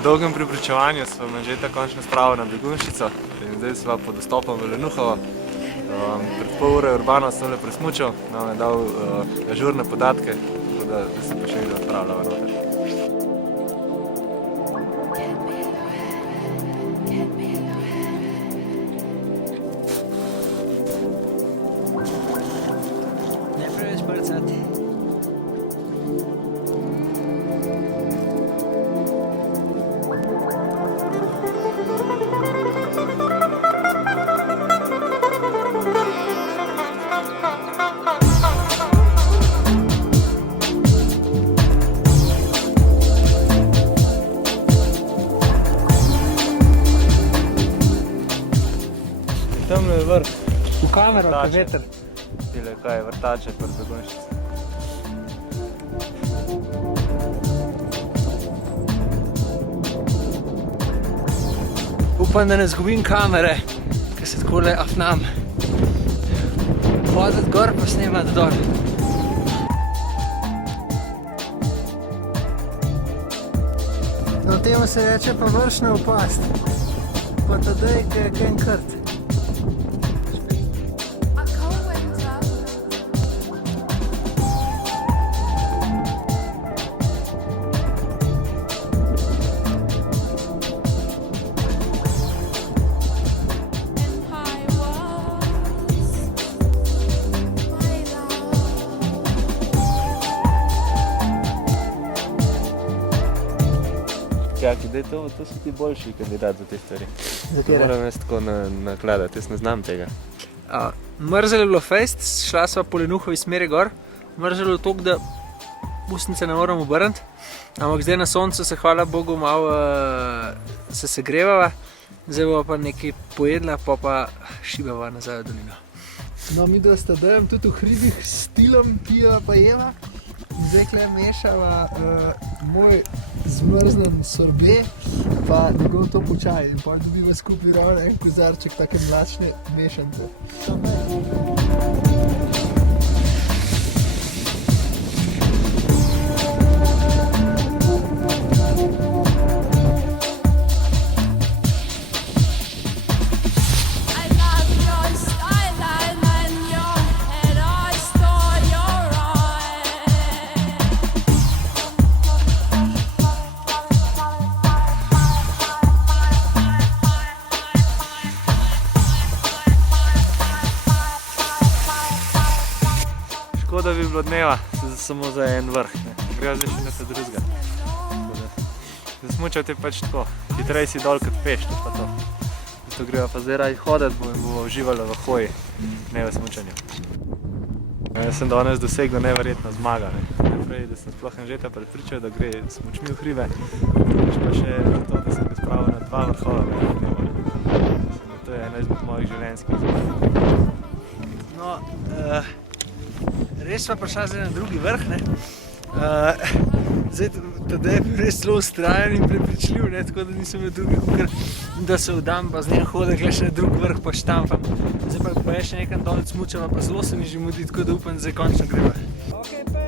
Po dolgem prepričevanju smo Anžeta končno spravili na Begunjščico in zdaj smo pod dostopom v Lenuhovo. Pred pol ure Urbano sem le presmučal, nam je dal ažurne podatke, tako da se pa še nekaj odpravljava noter. Ne preveč brcati. Tamle je vrh. V kamero, pa Vrtače. veter. Tile kaj je vrtače pred Begunjščico. Upam, da ne zgubim kamere, ker se takole afnam. Hoditi gor pa snemati dol. No, temu se reče pa vršna upast. Pa tadej, ko je kaj enkrat. A cold winter. In high walls, my love. Čaki, daj to so ti boljši kandidat za te stvari. Za To moram jaz tako nakladati, jaz ne znam tega. Mrzelo je bilo fejst, šla sva po Lenuhovi smeri gor. Mrzelo je toliko, da ustnice ne moram obrniti. Ampak zdaj na soncu se hvala Bogu malo se segrevava. Zdaj bova pa nekaj pojedla, pa šibava nazaj v dolino. No, mi da sta dajem tudi v hribih s stilom, pijeva pa jeva. Zdaj kle mešava moj zmrznen sorbet, pa njegov topel čaj. In pa dobiva skupaj ravno en kozarček take mlačne mešance. I love your style and your head. I stole your eyes. Škoda bi bilo dneva samo za en vrh, ne. Greva zdaj še nekaj drugega. Zasmučati je pač tako, hitrej si dol kot peš, to pa to. Zato greva pa zdaj radi hoditi, bomo uživali v hoji, ne v smučanju. Jaz sem danes dosegel neverjetno zmaga, ne. Najprej, da sem sploh Anžeta prepričal, da gre s smučmi v hribe, pa še to, da sem ga spravil na 2 vrhova v enem dnevu. To je ena izmed mojih življenjskih zmag. No, res sva prišla zdaj na drugi vrh, ne. Zdaj, tadej je bil res zelo vztrajen in prepričljiv, ne, tako da nisem imel drugih kakor, da se vdam pa z njim hodek le še na drug vrh pa štampam. Zdaj pa je še nekam dol smučava, pa zelo se mi že mudi, tako da upam, da zdaj končno greva. Ok, pa